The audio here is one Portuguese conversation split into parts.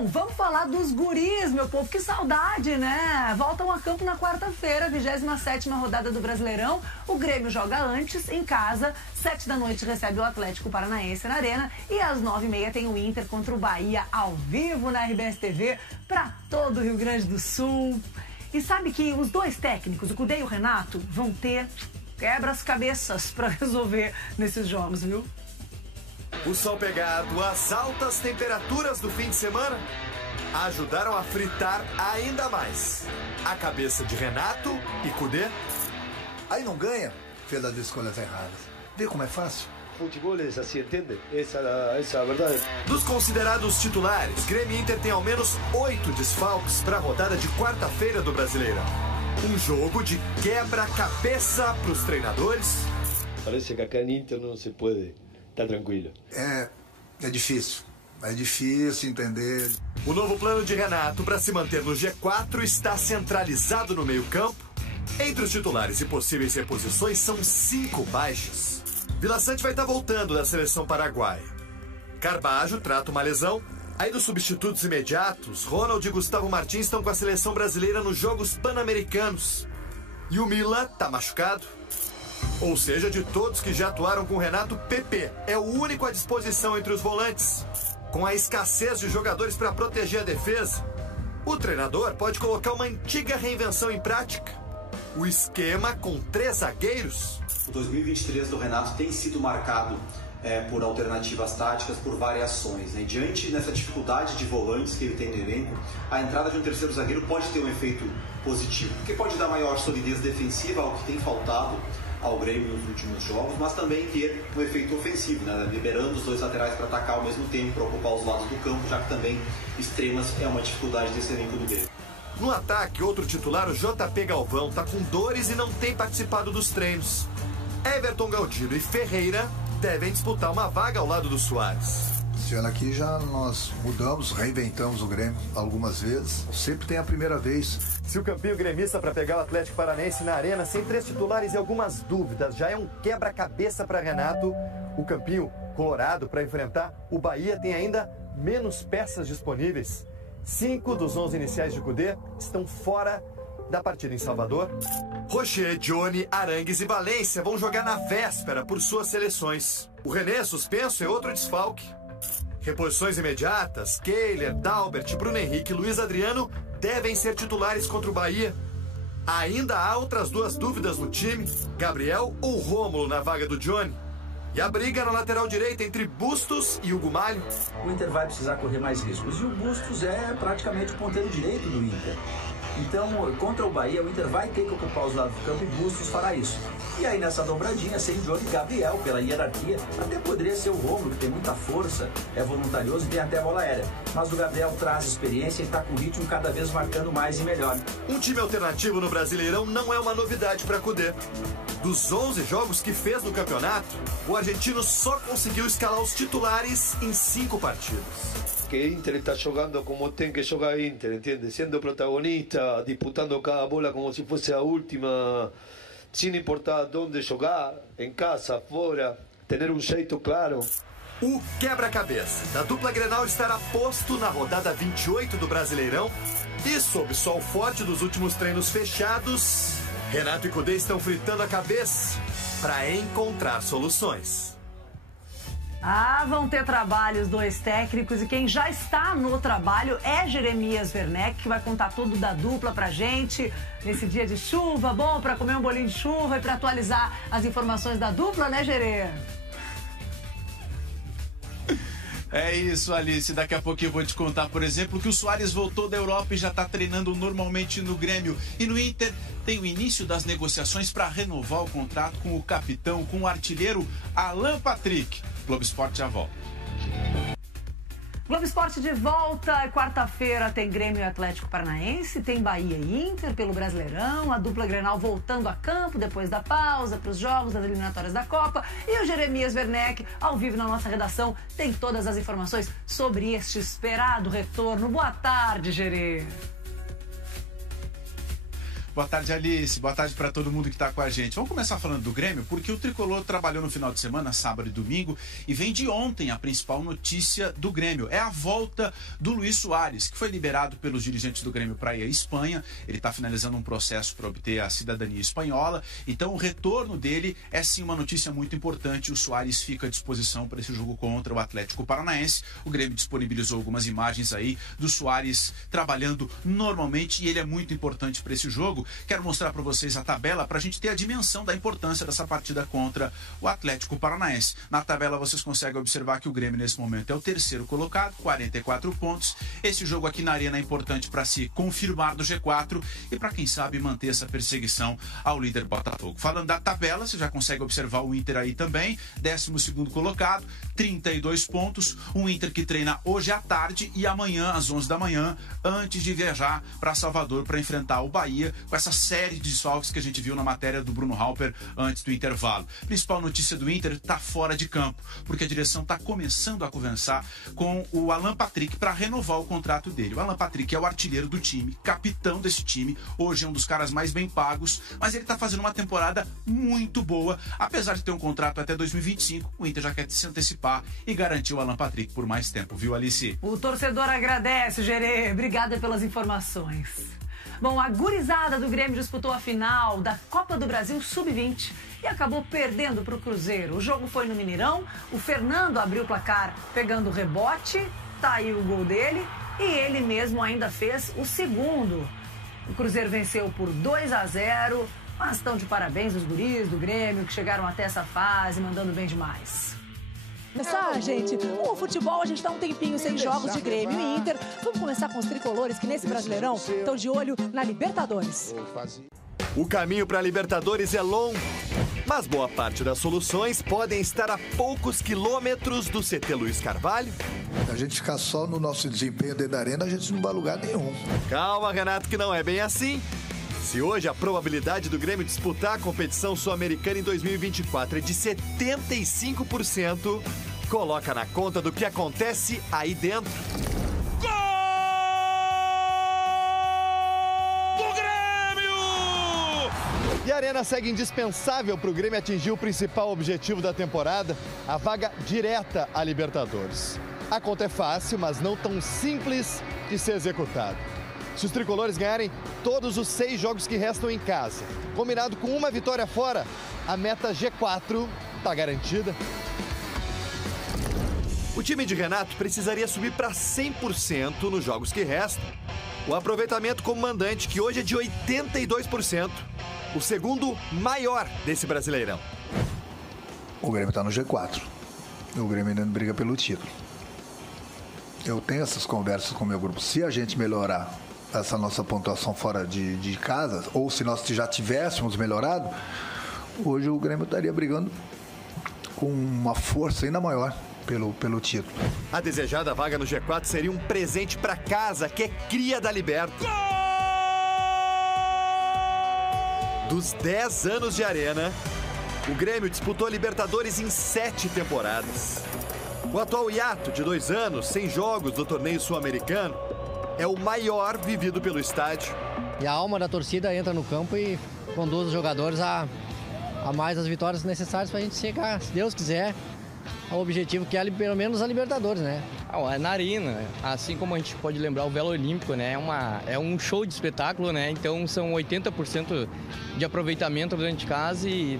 Bom, vamos falar dos guris, meu povo. Que saudade, né? Voltam a campo na quarta-feira, 27ª rodada do Brasileirão. O Grêmio joga antes, em casa. 7 da noite recebe o Atlético Paranaense na Arena. E às 9h30 tem o Inter contra o Bahia, ao vivo na RBS TV, para todo o Rio Grande do Sul. E sabe que os dois técnicos, o Cudê e o Renato, vão ter quebra-cabeças para resolver nesses jogos, viu? O sol pegado, as altas temperaturas do fim de semana ajudaram a fritar ainda mais a cabeça de Renato e Cudê. Aí não ganha, fez as escolhas erradas. Vê como é fácil? Futebol é assim, entende? Essa é a verdade. Dos considerados titulares, Grêmio e Inter têm ao menos 8 desfalques para a rodada de quarta-feira do Brasileirão. Um jogo de quebra-cabeça para os treinadores. Parece que aqui em Inter não se pode. Tá tranquilo. É difícil. É difícil entender. O novo plano de Renato para se manter no G4 está centralizado no meio-campo. Entre os titulares e possíveis reposições são 5 baixas. Vila Sante vai estar voltando da seleção paraguaia. Carbajo trata uma lesão. Aí dos substitutos imediatos, Ronald e Gustavo Martins estão com a seleção brasileira nos Jogos Pan-Americanos. E o Mila tá machucado. Ou seja, de todos que já atuaram com o Renato, PP é o único à disposição entre os volantes. Com a escassez de jogadores para proteger a defesa, o treinador pode colocar uma antiga reinvenção em prática. O esquema com 3 zagueiros. O 2023 do Renato tem sido marcado por alternativas táticas, por variações. Né? Diante dessa dificuldade de volantes que ele tem no elenco, a entrada de um terceiro zagueiro pode ter um efeito positivo, porque pode dar maior solidez defensiva ao que tem faltado ao Grêmio nos últimos jogos, mas também ter um efeito ofensivo, né? Liberando os dois laterais para atacar ao mesmo tempo, para ocupar os lados do campo, já que também extremas é uma dificuldade desse elenco do Grêmio. No ataque, outro titular, o JP Galvão, está com dores e não tem participado dos treinos. Everton Galdino e Ferreira devem disputar uma vaga ao lado do Soares. Esse ano aqui já nós mudamos, reinventamos o Grêmio algumas vezes. Sempre tem a primeira vez. Se o campinho gremista para pegar o Atlético Paranaense na Arena, sem 3 titulares e algumas dúvidas, já é um quebra-cabeça para Renato. O campinho colorado para enfrentar o Bahia tem ainda menos peças disponíveis. 5 dos 11 iniciais de Cudê estão fora da partida em Salvador. Rocher, Johnny, Arangues e Valência vão jogar na véspera por suas seleções. O René, suspenso, é outro desfalque. Reposições imediatas, Kehler, Dalbert, Bruno Henrique e Luiz Adriano devem ser titulares contra o Bahia. Ainda há outras 2 dúvidas no time, Gabriel ou Rômulo na vaga do Johnny. E a briga na lateral direita entre Bustos e Hugo Malho. O Inter vai precisar correr mais riscos e o Bustos é praticamente o ponteiro direito do Inter. Então, contra o Bahia, o Inter vai ter que ocupar os lados do campo e Bustos fará isso. E aí nessa dobradinha, sem Johnny e Gabriel, pela hierarquia, até poderia ser o Rômulo, que tem muita força, é voluntarioso e tem até bola aérea. Mas o Gabriel traz experiência e está com o ritmo cada vez marcando mais e melhor. Um time alternativo no Brasileirão não é uma novidade para Cudê. Dos 11 jogos que fez no campeonato, o argentino só conseguiu escalar os titulares em 5 partidas. Que Inter está jogando como tem que jogar Inter, ¿entiendes? Siendo protagonista, disputando cada bola como si fuese a última, sin importar dónde jogar, en casa, fora, tener um jeito claro. O quebra-cabeça da dupla Grenal estará posto na rodada 28 do Brasileirão e sob sol forte dos últimos treinos fechados, Renato e Cudê estão fritando a cabeça para encontrar soluções. Ah, vão ter trabalho os 2 técnicos e quem já está no trabalho é Jeremias Werneck, que vai contar tudo da dupla pra gente nesse dia de chuva, bom pra comer um bolinho de chuva e pra atualizar as informações da dupla, né, Jerê? É isso, Alice. Daqui a pouquinho eu vou te contar, por exemplo, que o Soares voltou da Europa e já está treinando normalmente no Grêmio. E no Inter tem o início das negociações para renovar o contrato com o capitão, com o artilheiro Alan Patrick. Globo Esporte já volta. Globo Esporte de volta. Quarta-feira tem Grêmio e Atlético Paranaense, tem Bahia e Inter pelo Brasileirão, a dupla Grenal voltando a campo depois da pausa para os jogos das eliminatórias da Copa e o Jeremias Werneck, ao vivo na nossa redação, tem todas as informações sobre este esperado retorno. Boa tarde, Jerê. Boa tarde, Alice. Boa tarde para todo mundo que está com a gente. Vamos começar falando do Grêmio, porque o Tricolor trabalhou no final de semana, sábado e domingo, e vem de ontem a principal notícia do Grêmio. É a volta do Luís Soares, que foi liberado pelos dirigentes do Grêmio para ir à Espanha. Ele está finalizando um processo para obter a cidadania espanhola. Então, o retorno dele é sim uma notícia muito importante. O Soares fica à disposição para esse jogo contra o Atlético Paranaense. O Grêmio disponibilizou algumas imagens aí do Soares trabalhando normalmente, e ele é muito importante para esse jogo. Quero mostrar para vocês a tabela para a gente ter a dimensão da importância dessa partida contra o Atlético Paranaense. Na tabela vocês conseguem observar que o Grêmio nesse momento é o terceiro colocado, 44 pontos. Esse jogo aqui na Arena é importante para se confirmar do G4 e para quem sabe manter essa perseguição ao líder Botafogo. Falando da tabela, você já consegue observar o Inter aí também, 12º colocado, 32 pontos. Um Inter que treina hoje à tarde e amanhã às 11 da manhã, antes de viajar para Salvador para enfrentar o Bahia, com essa série de desfalques que a gente viu na matéria do Bruno Halper antes do intervalo. Principal notícia do Inter, está fora de campo, porque a direção está começando a conversar com o Alan Patrick para renovar o contrato dele. O Alan Patrick é o artilheiro do time, capitão desse time, hoje é um dos caras mais bem pagos, mas ele está fazendo uma temporada muito boa. Apesar de ter um contrato até 2025, o Inter já quer se antecipar e garantir o Alan Patrick por mais tempo, viu, Alice? O torcedor agradece, Gerê. Obrigada pelas informações. Bom, a gurizada do Grêmio disputou a final da Copa do Brasil Sub-20 e acabou perdendo para o Cruzeiro. O jogo foi no Mineirão, o Fernando abriu o placar pegando o rebote, tá aí o gol dele, e ele mesmo ainda fez o segundo. O Cruzeiro venceu por 2-0, mas estão de parabéns os guris do Grêmio que chegaram até essa fase, mandando bem demais. Começar, gente, o futebol a gente tá um tempinho sem jogos de Grêmio e Inter. Vamos começar com os tricolores que nesse Brasileirão estão de olho na Libertadores. O caminho para a Libertadores é longo, mas boa parte das soluções podem estar a poucos quilômetros do CT Luiz Carvalho. A gente ficar só no nosso desempenho dentro da arena, a gente não vai a lugar nenhum. Calma, Renato, que não é bem assim. Se hoje a probabilidade do Grêmio disputar a competição sul-americana em 2024 é de 75%, coloca na conta do que acontece aí dentro. Gol do Grêmio! E a Arena segue indispensável para o Grêmio atingir o principal objetivo da temporada, a vaga direta à Libertadores. A conta é fácil, mas não tão simples de ser executada. Se os tricolores ganharem todos os 6 jogos que restam em casa, combinado com uma vitória fora, a meta G4 está garantida. O time de Renato precisaria subir para 100% nos jogos que restam. O aproveitamento como mandante, que hoje é de 82%, o segundo maior desse Brasileirão. O Grêmio está no G4. O Grêmio ainda não briga pelo título. Eu tenho essas conversas com o meu grupo. Se a gente melhorar essa nossa pontuação fora de casa, ou se nós já tivéssemos melhorado, hoje o Grêmio estaria brigando com uma força ainda maior pelo título. A desejada vaga no G4 seria um presente para casa, que é cria da Liberta. Dos 10 anos de Arena, o Grêmio disputou a Libertadores em 7 temporadas. O atual hiato de 2 anos, sem jogos do torneio sul-americano, é o maior vivido pelo estádio. E a alma da torcida entra no campo e conduz os jogadores a mais as vitórias necessárias para a gente chegar, se Deus quiser, ao objetivo que é pelo menos a Libertadores, né? É na arena, assim como a gente pode lembrar o Velo Olímpico, né? É um show de espetáculo, né? Então são 80% de aproveitamento dentro de casa e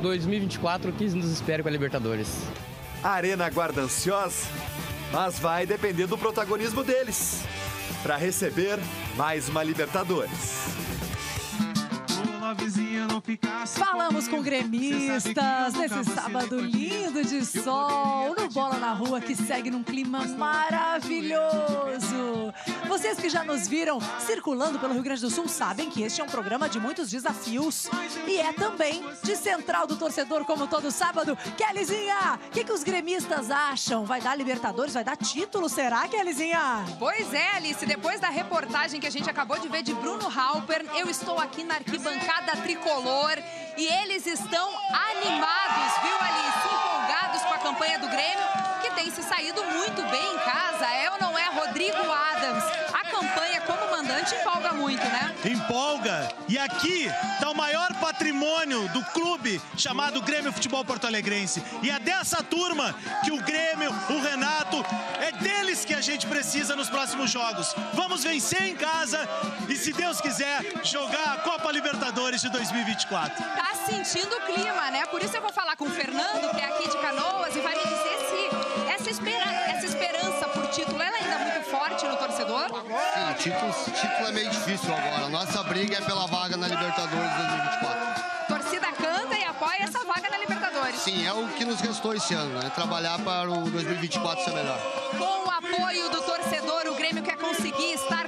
2024 que nos espera com a Libertadores. A Arena aguarda ansiosa, mas vai depender do protagonismo deles para receber mais uma Libertadores. Falamos com gremistas nesse sábado lindo de sol, no Bola na Rua, que segue num clima maravilhoso. Vocês que já nos viram circulando pelo Rio Grande do Sul sabem que este é um programa de muitos desafios e é também de Central do Torcedor, como todo sábado. Kellyzinha, o que os gremistas acham? Vai dar Libertadores? Vai dar título? Será, Kellyzinha? Pois é, Alice, depois da reportagem que a gente acabou de ver de Bruno Halper, eu estou aqui na arquibancada tricolor e eles estão animados, viu, Alice? Empolgados com a campanha do Grêmio, que tem se saído muito bem em casa, é ou não é, Rodrigo Adams? A campanha como mandante realmente empolga muito, né? Empolga. E aqui está o maior patrimônio do clube chamado Grêmio Futebol Porto Alegrense. E é dessa turma que o Grêmio, o Renato, é deles que a gente precisa nos próximos jogos. Vamos vencer em casa e, se Deus quiser, jogar a Copa Libertadores de 2024. Tá sentindo o clima, né? Por isso eu vou falar com o Fernando, que é aqui de Canoas, e vai me dizer se essa esperança por título, ela ainda é muito forte no torcedor? Sim, título é meio difícil agora. Nossa briga é pela vaga na Libertadores 2024. Torcida canta e apoia essa vaga na Libertadores. Sim, é o que nos restou esse ano, né? Trabalhar para o 2024 ser melhor. Com o apoio do torcedor, o Grêmio quer conseguir estar